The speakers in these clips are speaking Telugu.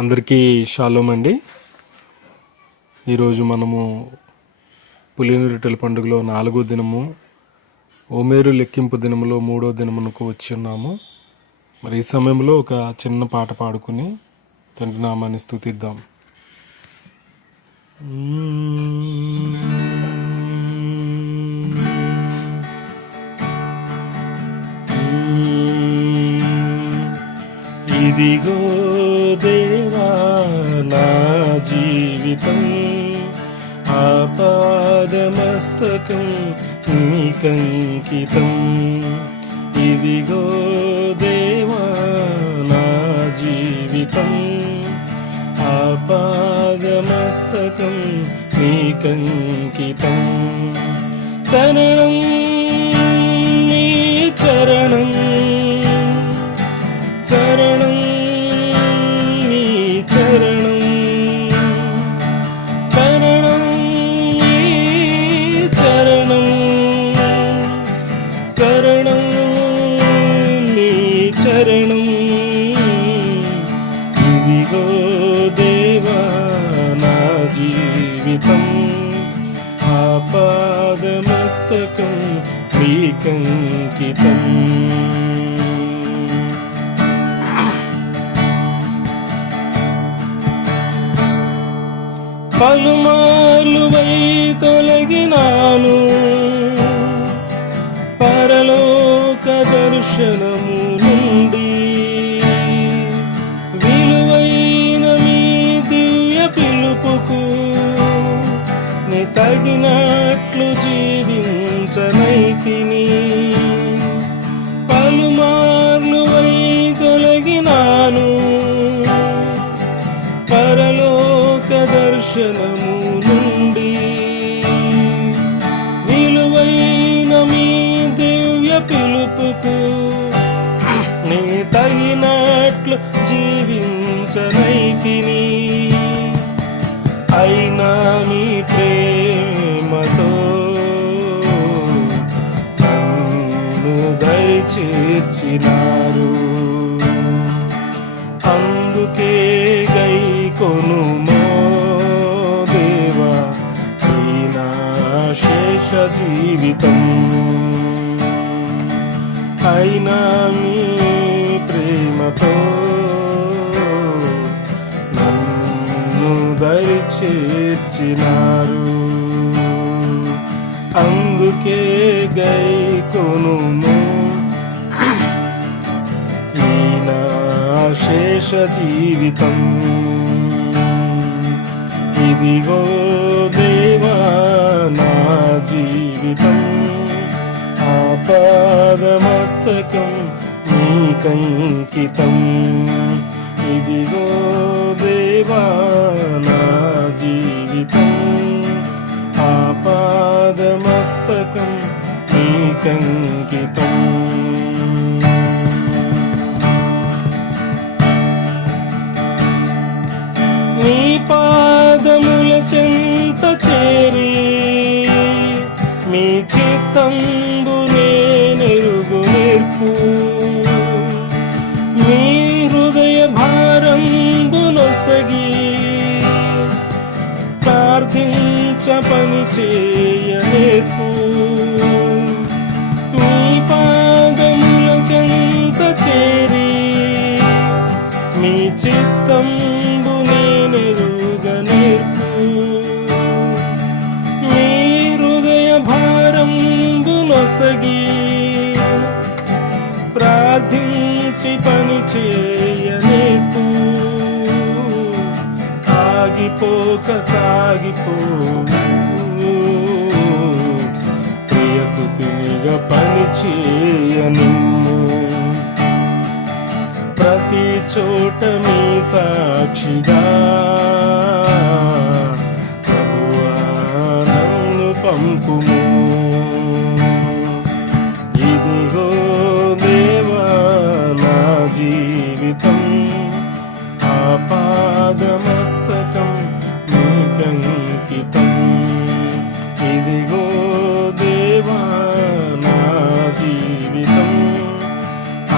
అందరికీ షాలోమ్ అండి. ఈరోజు మనము పులిని రొట్టెల పండుగలో 4వ దినము, ఓమేరు లెక్కింపు దినములో 3వ దినమునకు వచ్చి ఉన్నాము. మరి ఈ సమయంలో ఒక చిన్న పాట పాడుకుని తండ్రి నామాన్ని స్తుతిద్దాం. ఇదిగో దేవా నా జీవితం, ఆపాదమస్తకం నీకంకితం. ఇదిగో దేవా నా జీవితం, ఆపాదమస్తకం నీకంకితం. శరణం నీ చరణం, శరణం నీ చరణం, శరణం నీ చరణం, శరణం నీ చరణం. ఇదిగో దేవా నా జీవితం, ఆపాదమస్తకం నీకంకితం. పలుమార్లు వై తొలగినాను, పరలోక దర్శనము నుండి విలువైన మీ దివ్య పిలుపుకు నీ తగినట్లు జీవించనైతిని. పలుమార్లు వై తొలగినాను, పరలోక దర్శనము నుండి విలువైన మీ దివ్య పిలుపుకు నీ తగినట్లు జీవించనైతిని. అయినా మీ ప్రేమతో నన్ను దయచేర్చినారు, అందుకే కొనుమో దేవా ఈ నా శేష జీవితం. అయినా మీ ప్రేమతో నన్ను దయచేర్చినారు, అందుకే గై కొనుమో ఈ నా శేష జీవితం. ఇదిగో దేవా నా జీవితం, ఆపాదమస్తకం నీకంకితం. ఇదిగో దేవా నా జీవితం, ఆపాదమస్తకం నీకంకితం. నీ పాదముల చెంత చేరి మీ చిత్తంబు నేనెరుగు నేర్పు, మీ హృదయ భారంబు నొసగి ప్రార్థించ పని చేయ నేర్పు. మీ పాదముల చెంత చేరి మీ చిత్తంబు నేనెరుగ నేర్పు, మీ హృదయ భారంబు నొసగి ప్రార్థించి పని చేయ నేర్పు. ఆగిపోక సాగిపోవు, ప్రియసుతునిగా పని చేయ నిమ్ము. ప్రతి చోట మీ సాక్షిగా ప్రభువా నన్ను పంపుము. ఇదిగో దేవా నా జీవితం, ఆపాదమస్తకం నీకంకితం. ఇదిగో దేవా నా జీవితం,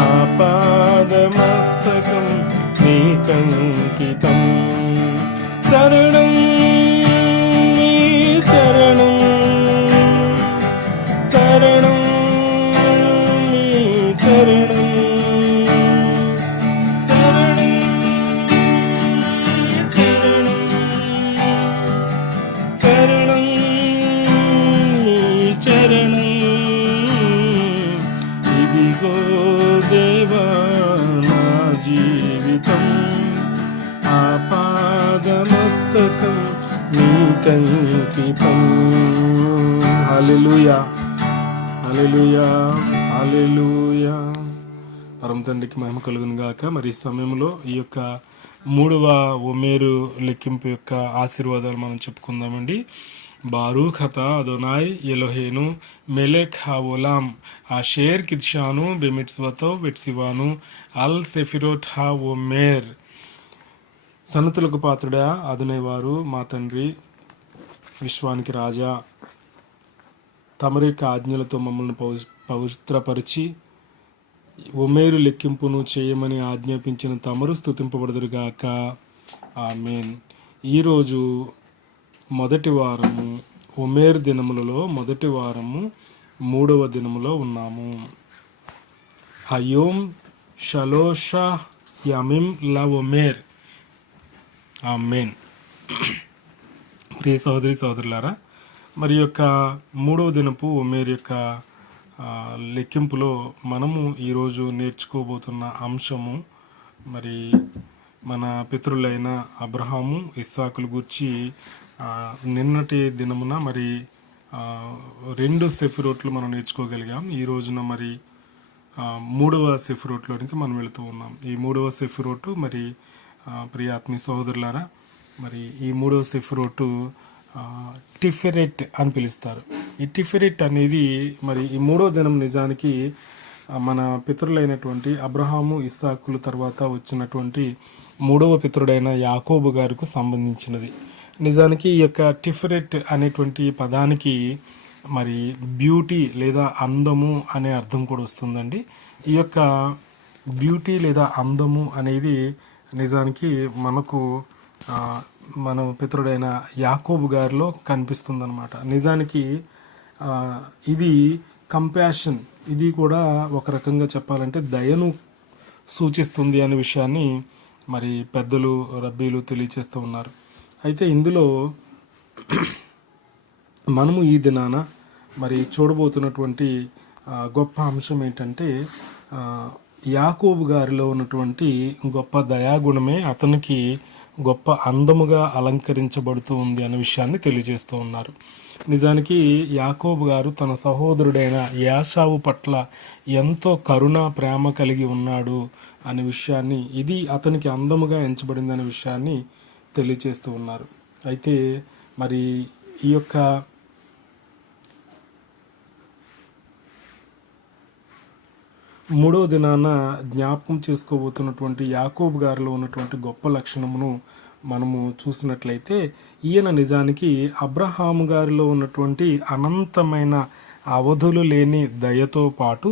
ఆపాదమస్తకం నీకంకితం. నీకంకితం. శరణం నీ చరణం, శరణం నీ చరణం, శరణం నీ చరణం, శరణం నీ చరణం. ఇదిగో దేవా నా జీవితం, ఆపాదమస్తకం నీకంకితం. హల్లెలూయా, హల్లెలూయా, హల్లెలూయా. పరమ తండ్రికి మహిమ కలుగును గాక. మరి ఈ సమయంలో ఈ యొక్క 3వ ఓమేరు లెక్కింపు యొక్క ఆశీర్వాదాలు మనం చెప్పుకుందామండి. బారూక్ హతా అదోనాయ్ ఎలోహేను మెలెక్ హా-ఓలాం ఆషేర్ కిద్షాను బెమిట్స్వతో వెట్సివాను అల్ సెఫిరోట్ హా-ఓమేర్. సన్నతులకు పాత్రుడా అదునేవారు మా తండ్రి, విశ్వానికి రాజా, తమరి యొక్క ఆజ్ఞలతో మమ్మల్ని పవిత్రపరిచి ఓమేరు లెక్కింపును చేయమని ఆజ్ఞాపించిన తమరు స్తుతింపబడుదురుగాక. ఆమేన్. ఈరోజు మొదటి వారము, ఓమేరు దినములలో మొదటి వారము 3వ దినములో ఉన్నాము. హయోమ్ షలోషా యమిమ్ లా ఓమేర్. ఆమేన్. ప్రియ సహోదరి సహోదరులారా, మరి యొక్క 3వ దినపు ఓమేరు యొక్క లెక్కింపులో మనము ఈరోజు నేర్చుకోబోతున్న అంశము, మరి మన పితరులైన అబ్రహాము ఇస్సాకుల గురించి నిన్నటి దినమున మరి 2 సెఫిరోట్లు మనం నేర్చుకోగలిగాం. ఈ రోజున మరి 3వ సెఫిరోట్లోనికి మనం వెళుతూ ఉన్నాం. ఈ 3వ సెఫిరోటు మరి ప్రియ ఆత్మీయ సహోదరులారా, మరి ఈ 3వ సెఫిరోటు టిఫెరెట్ అని పిలుస్తారు. ఈ టిఫెరెట్ అనేది మరి ఈ 3వ దినం నిజానికి మన పితరులైనటువంటి అబ్రహాము ఇస్సాకుల తర్వాత వచ్చినటువంటి 3వ పితరుడైన యాకోబు గారికి సంబంధించినది. నిజానికి ఈ యొక్క టిఫెరెట్ అనేటువంటి పదానికి మరి బ్యూటీ లేదా అందము అనే అర్థం కూడా వస్తుందండి. ఈ యొక్క బ్యూటీ లేదా అందము అనేది నిజానికి మనకు మన పితరుడైన యాకోబు గారిలో కనిపిస్తుందన్నమాట. నిజానికి ఇది కంపాషన్, ఇది కూడా ఒక రకంగా చెప్పాలంటే దయను సూచిస్తుంది అనే విషయాన్ని మరి పెద్దలు రబ్బీలు తెలియచేస్తూ ఉన్నారు. అయితే ఇందులో మనము ఈ దినాన మరి చూడబోతున్నటువంటి గొప్ప అంశం ఏంటంటే యాకోబు గారిలో ఉన్నటువంటి గొప్ప దయాగుణమే అతనికి గొప్ప అందముగా అలంకరించబడుతూ ఉంది అనే విషయాన్ని తెలియజేస్తూ ఉన్నారు. నిజానికి యాకోబు గారు తన సహోదరుడైన యాషావు పట్ల ఎంతో కరుణ ప్రేమ కలిగి ఉన్నాడు అనే విషయాన్ని, ఇది అతనికి అందముగా ఎంచబడింది అనే విషయాన్ని తెలియజేస్తూ ఉన్నారు. అయితే మరి ఈ యొక్క మూడవ దినాన జ్ఞాపకం చేసుకోబోతున్నటువంటి యాకోబు గారిలో ఉన్నటువంటి గొప్ప లక్షణమును మనము చూసినట్లయితే, ఈయన నిజానికి అబ్రహాము గారిలో ఉన్నటువంటి అనంతమైన అవధులు లేని దయతో పాటు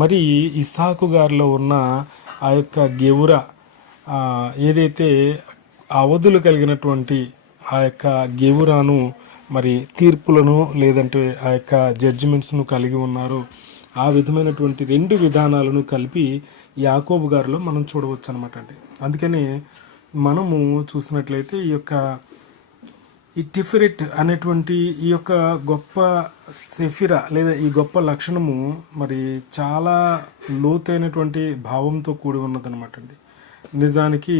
మరి ఇస్సాకు గారిలో ఉన్న ఆ యొక్క గెవుర ఏదైతే అవధులు కలిగినటువంటి ఆ యొక్క గెవురాను మరి తీర్పులను లేదంటే ఆ యొక్క జడ్జిమెంట్స్ను కలిగి ఉన్నారు. ఆ విధమైనటువంటి 2 విధానాలను కలిపి యాకోబు గారిలో మనం చూడవచ్చు అనమాట అండి. అందుకని మనము చూసినట్లయితే ఈ టిఫెరెట్ అనేటువంటి ఈ యొక్క గొప్ప సెఫిరా లేదా ఈ గొప్ప లక్షణము మరి చాలా లోతైనటువంటి భావంతో కూడి ఉన్నదనమాట అండి. నిజానికి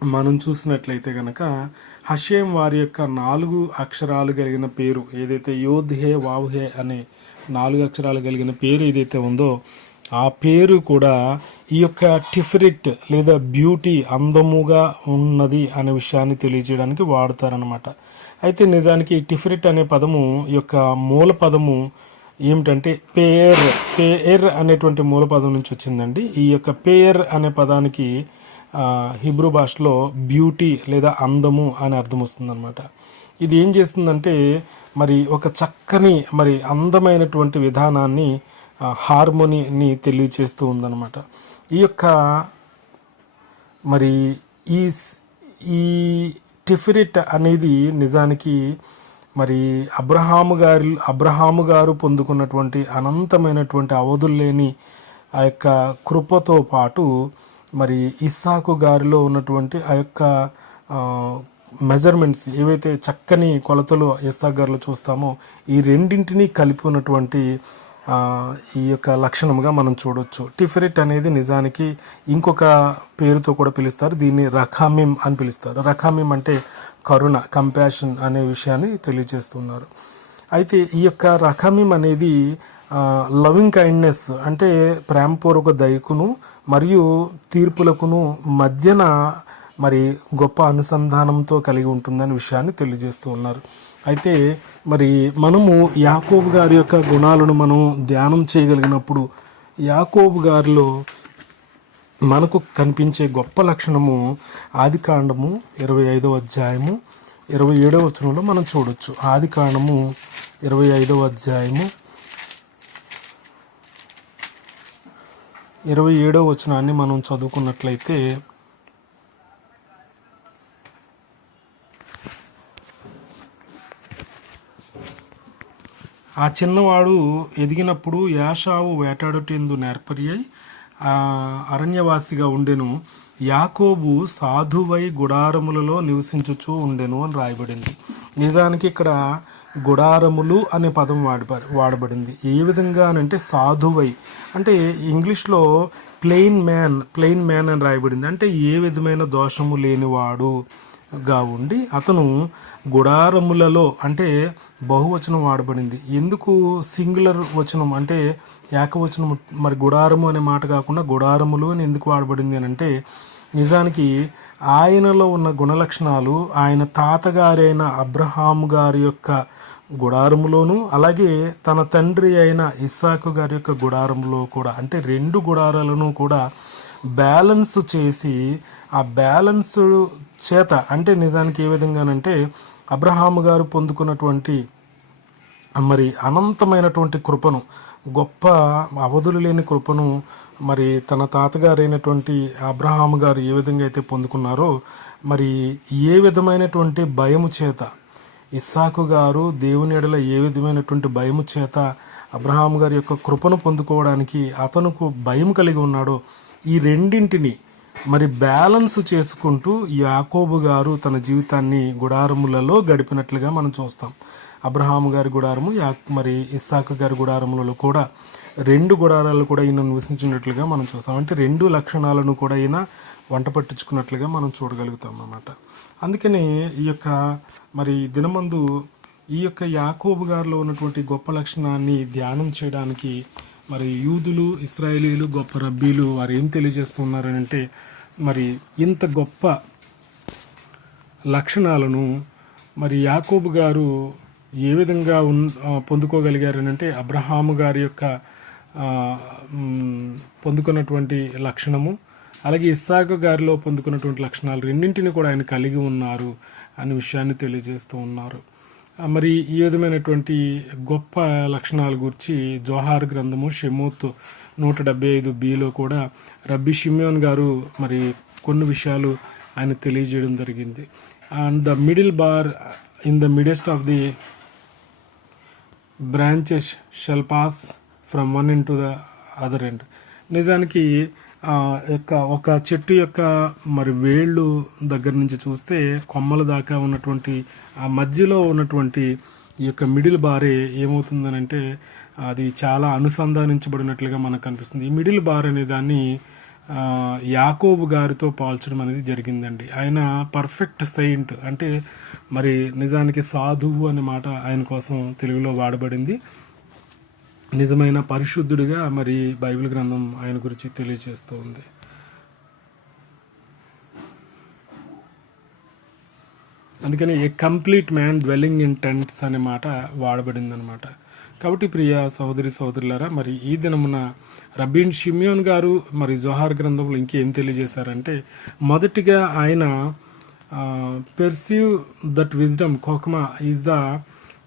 మనం చూసినట్లయితే కనుక హషేం వారి యొక్క 4 అక్షరాలు కలిగిన పేరు ఏదైతే యోధ్హే వావ్హే అనే 4 అక్షరాలు కలిగిన పేరు ఏదైతే ఉందో ఆ పేరు కూడా ఈ యొక్క టిఫెరెట్ లేదా బ్యూటీ అందముగా ఉన్నది అనే విషయాన్ని తెలియజేయడానికి వాడతారనమాట. అయితే నిజానికి టిఫెరెట్ అనే పదము యొక్క మూల పదము ఏమిటంటే పేర్ అనేటువంటి మూల పదం నుంచి వచ్చిందండి. ఈ యొక్క పేర్ అనే పదానికి హిబ్రూ భాషలో బ్యూటీ లేదా అందము అని అర్థం వస్తుందన్నమాట. ఇది ఏం చేస్తుందంటే మరి ఒక చక్కని మరి అందమైనటువంటి విధానాన్ని హార్మోనీని తెలియచేస్తూ ఉందన్నమాట. ఈ యొక్క మరి ఈ ఈ టిఫిరిట్ అనేది నిజానికి మరి అబ్రహాము గారు పొందుకున్నటువంటి అనంతమైనటువంటి అవధులు లేని ఆ యొక్క కృపతో పాటు మరి ఇస్సాకు గారిలో ఉన్నటువంటి ఆ యొక్క మెజర్మెంట్స్ ఏవైతే చక్కని కొలతలు ఇస్సాకు గారిలో చూస్తామో ఈ రెండింటినీ కలిపి ఉన్నటువంటి ఈ యొక్క లక్షణముగా మనం చూడొచ్చు. టిఫెరెట్ అనేది నిజానికి ఇంకొక పేరుతో కూడా పిలుస్తారు, దీన్ని రఖామిమ్ అని పిలుస్తారు. రఖామిమ్ అంటే కరుణ, కంపాషన్ అనే విషయాన్ని తెలియజేస్తున్నారు. అయితే ఈ యొక్క రఖామిమ్ అనేది లవింగ్ కైండ్నెస్ అంటే ప్రేమపూర్వక దయకును మరియు తీర్పులకును మధ్యన మరి గొప్ప అనుసంధానంతో కలిగి ఉంటుందనే విషయాన్ని తెలియజేస్తూ ఉన్నారు. అయితే మరి మనము యాకోబు గారి యొక్క గుణాలను మనం ధ్యానం చేయగలిగినప్పుడు యాకోబు గారిలో మనకు కనిపించే గొప్ప లక్షణము ఆదికాండము 25వ అధ్యాయము 27వ వచనంలో మనం చూడొచ్చు. ఆదికాండము 25వ అధ్యాయము 27వ వచనాన్ని మనం చదువుకున్నట్లయితే, ఆ చిన్నవాడు ఎదిగినప్పుడు యాషావు వేటాడుటేందు నేర్పరి అయి అరణ్యవాసిగా ఉండెను, యాకోబు సాధువై గుడారములలో నివసించుచూ ఉండెను అని రాయబడింది. నిజానికి ఇక్కడ గుడారములు అనే పదం వాడబడింది. ఏ విధంగా అంటే సాధువై అంటే ఇంగ్లీష్లో ప్లెయిన్ మ్యాన్ అని రాయబడింది. అంటే ఏ విధమైన దోషము లేనివాడుగా ఉండి అతను గుడారములలో అంటే బహువచనం వాడబడింది. ఎందుకు సింగులర్ వచనం అంటే ఏకవచనం మరి గుడారము అనే మాట కాకుండా గుడారములు అని ఎందుకు వాడబడింది అని అంటే, నిజానికి ఆయనలో ఉన్న గుణలక్షణాలు ఆయన తాతగారైన అబ్రహాము గారి యొక్క గుడారములోను అలాగే తన తండ్రి అయిన ఇస్సాకు గారి యొక్క గుడారములో కూడా అంటే రెండు గుడారాలను కూడా బ్యాలెన్స్ చేసి ఆ బ్యాలెన్స్ చేత అంటే నిజానికి ఏ విధంగానంటే అబ్రహాము గారు పొందుకున్నటువంటి మరి అనంతమైనటువంటి కృపను, గొప్ప అవధులు లేని కృపను మరి తన తాతగారైనటువంటి అబ్రహాము గారు ఏ విధంగా అయితే పొందుకున్నారో మరి ఏ విధమైనటువంటి భయము చేత ఇస్సాకు గారు దేవుని ఎడల ఏ విధమైనటువంటి భయము చేత అబ్రహాము గారి యొక్క కృపను పొందుకోవడానికి అతనుకు భయం కలిగి ఉన్నాడో ఈ రెండింటిని మరి బ్యాలెన్స్ చేసుకుంటూ యాకోబు గారు తన జీవితాన్ని గుడారములలో గడిపినట్లుగా మనం చూస్తాం. అబ్రహాము గారి గుడారము మరి ఇస్సాకు గారి గుడారములలో కూడా రెండు గుడారాలు కూడా ఈయన నివసించినట్లుగా మనం చూస్తాం. అంటే రెండు లక్షణాలను కూడా ఈయన వంట పట్టించుకున్నట్లుగా మనం చూడగలుగుతాం అన్నమాట. అందుకనే ఈ యొక్క మరి దినమందు ఈ యొక్క యాకోబు గారిలో ఉన్నటువంటి గొప్ప లక్షణాన్ని ధ్యానం చేయడానికి మరి యూదులు, ఇశ్రాయేలీలు, గొప్ప రబ్బీలు వారు ఏం తెలియజేస్తున్నారని అంటే, మరి ఇంత గొప్ప లక్షణాలను మరి యాకోబు గారు ఏ విధంగా పొందుకోగలిగారని అంటే, అబ్రహాము గారి యొక్క పొందుకున్నటువంటి లక్షణము అలాగే ఇస్సాకు గారిలో పొందుకున్నటువంటి లక్షణాలు రెండింటిని కూడా ఆయన కలిగి ఉన్నారు అనే విషయాన్ని తెలియజేస్తూ ఉన్నారు. మరి ఈ విధమైనటువంటి గొప్ప లక్షణాల గురించి జోహార్ గ్రంథము షెమోత్ 175bలో కూడా రబ్బీ షిమ్యోన్ గారు మరి కొన్ని విషయాలు ఆయన తెలియజేయడం జరిగింది. And the middle bar in the midst of the branches shell pass from one end to the other end. నిజానికి ఒక చెట్టు యొక్క మరి వేళ్ళు దగ్గర నుంచి చూస్తే కొమ్మల దాకా ఉన్నటువంటి ఆ మధ్యలో ఉన్నటువంటి ఈ యొక్క మిడిల్ బారే ఏమవుతుందనంటే అది చాలా అనుసంధానించబడినట్లుగా మనకు కనిపిస్తుంది. ఈ మిడిల్ బార్ అనే దాన్ని యాకోబు గారితో పోల్చడం అనేది జరిగిందండి. ఆయన పర్ఫెక్ట్ సెయింట్ అంటే మరి నిజానికి సాధువు అనే మాట ఆయన కోసం తెలుగులో వాడబడింది. నిజమైన పరిశుద్ధుడిగా మరి బైబిల్ గ్రంథం ఆయన గురించి తెలియజేస్తూ ఉంది. అందుకని ఏ complete man dwelling in tents అనే మాట వాడబడింది అనమాట. కాబట్టి ప్రియ సహోదరి సహోదరులారా, మరి ఈ దినమున రబ్బీ షిమ్యోన్ గారు మరి జోహార్ గ్రంథంలో ఇంకేం తెలియజేశారంటే, మొదటిగా ఆయన perceive that wisdom Chokhmah is the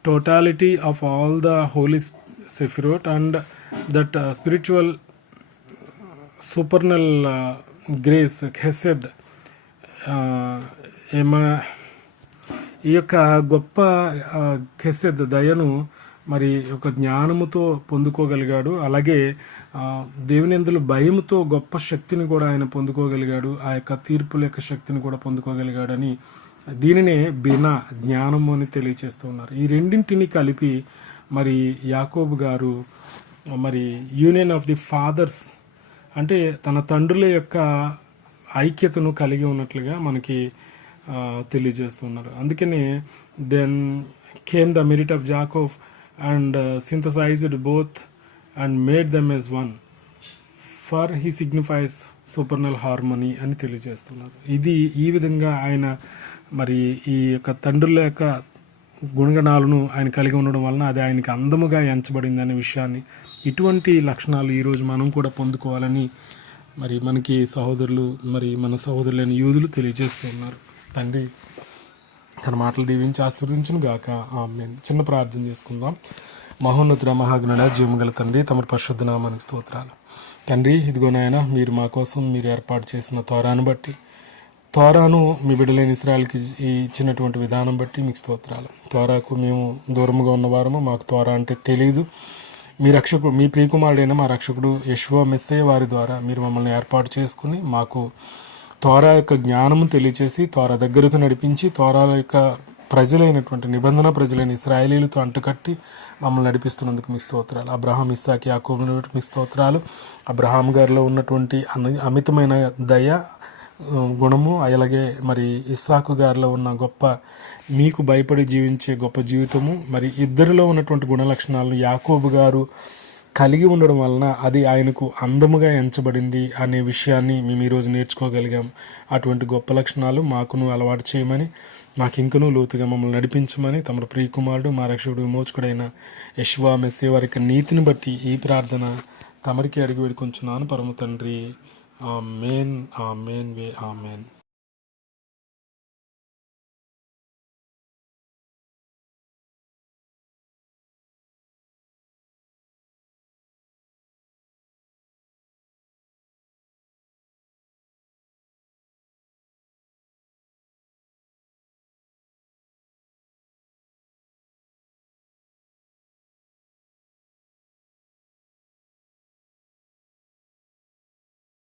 totality of all the holy Sephirot and that spiritual supernal grace, chesed, ఏమ ఈ యొక్క గొప్ప కెసెద్ దయను మరి ఒక జ్ఞానముతో పొందుకోగలిగాడు. అలాగే దేవుని యందు భయముతో గొప్ప శక్తిని కూడా ఆయన పొందుకోగలిగాడు. ఆ యొక్క తీర్పుల యొక్క శక్తిని కూడా పొందుకోగలిగాడని దీనినే బినా జ్ఞానము అని తెలియచేస్తూ ఉన్నారు. ఈ రెండింటిని కలిపి మరి యాకోబు గారు మరి యూనియన్ ఆఫ్ ది ఫాదర్స్ అంటే తన తండ్రుల యొక్క ఐక్యతను కలిగి ఉన్నట్లుగా మనకి తెలియజేస్తున్నారు. అందుకనే then came the merit of Jacob and synthesised both and made them as one for he signifies supernal harmony అని తెలియజేస్తున్నారు. ఇది ఈ విధంగా ఆయన మరి ఈ యొక్క తండ్రుల యొక్క గుణగణాలను ఆయన కలిగి ఉండడం వలన అది ఆయనకి అందముగా ఎంచబడింది అనే విషయాన్ని, ఇటువంటి లక్షణాలు ఈరోజు మనం కూడా పొందుకోవాలని మరి మనకి సహోదరులు మరి మన సహోదరులైన యూదులు తెలియజేస్తున్నారు. తండ్రి తన మాటలు దీవించి ఆశీర్వదించును గాక. ఆమేన్. చిన్న ప్రార్థన చేసుకుందాం. మహోన్నతుడ మహాగణుడ జీవముగల తండ్రి, తమ పరిశుద్ధ నామానికి స్తోత్రాలు. తండ్రి, ఇదిగో నాయన, మీరు మా కోసం మీరు ఏర్పాటు చేసిన తోరాను బట్టి, తోరాను మీ బిడ్డలైన ఇశ్రాయేలుకి ఇచ్చినటువంటి విధానం బట్టి మీకు స్తోత్రాలు. తోరాకు మేము దూరముగా ఉన్నవారము, మాకు తోరా అంటే తెలియదు. మీ రక్షకుడు, మీ ప్రియకుమారుడైన మా రక్షకుడు యెషువా మెస్సయ్య వారి ద్వారా మీరు మమ్మల్ని ఏర్పాటు చేసుకుని మాకు తోరా యొక్క జ్ఞానము తెలియచేసి తోరా దగ్గరకు నడిపించి తోరాల యొక్క ప్రజలైనటువంటి నిబంధన ప్రజలైన ఇశ్రాయేలీలతో అంటుకట్టి మమ్మల్ని నడిపిస్తున్నందుకు మీ స్తోత్రాలు. అబ్రహాం, ఇస్సాకు, యాకోబును మీ స్తోత్రాలు. అబ్రహాం గారిలో ఉన్నటువంటి అమితమైన దయ గుణము, అలాగే మరి ఇస్సాకు గారిలో ఉన్న గొప్ప మీకు భయపడి జీవించే గొప్ప జీవితము, మరి ఇద్దరిలో ఉన్నటువంటి గుణ లక్షణాలను యాకోబు గారు కలిగి ఉండడం వలన అది ఆయనకు అందముగా ఎంచబడింది అనే విషయాన్ని మేము ఈరోజు నేర్చుకోగలిగాం. అటువంటి గొప్ప లక్షణాలు మాకును అలవాటు చేయమని, మాకు ఇంకనూ లోతుగా మమ్మల్ని నడిపించమని తమ ప్రియకుమారుడు మా రక్షకుడు విమోచకుడైన యెషువా మెస్సయ్య వారి యొక్క నీతిని బట్టి ఈ ప్రార్థన తమరికి అడిగి వేడుకొంచున్నాను పరమ తండ్రి. ఆమేన్. ఆమేన్. ఆమేన్.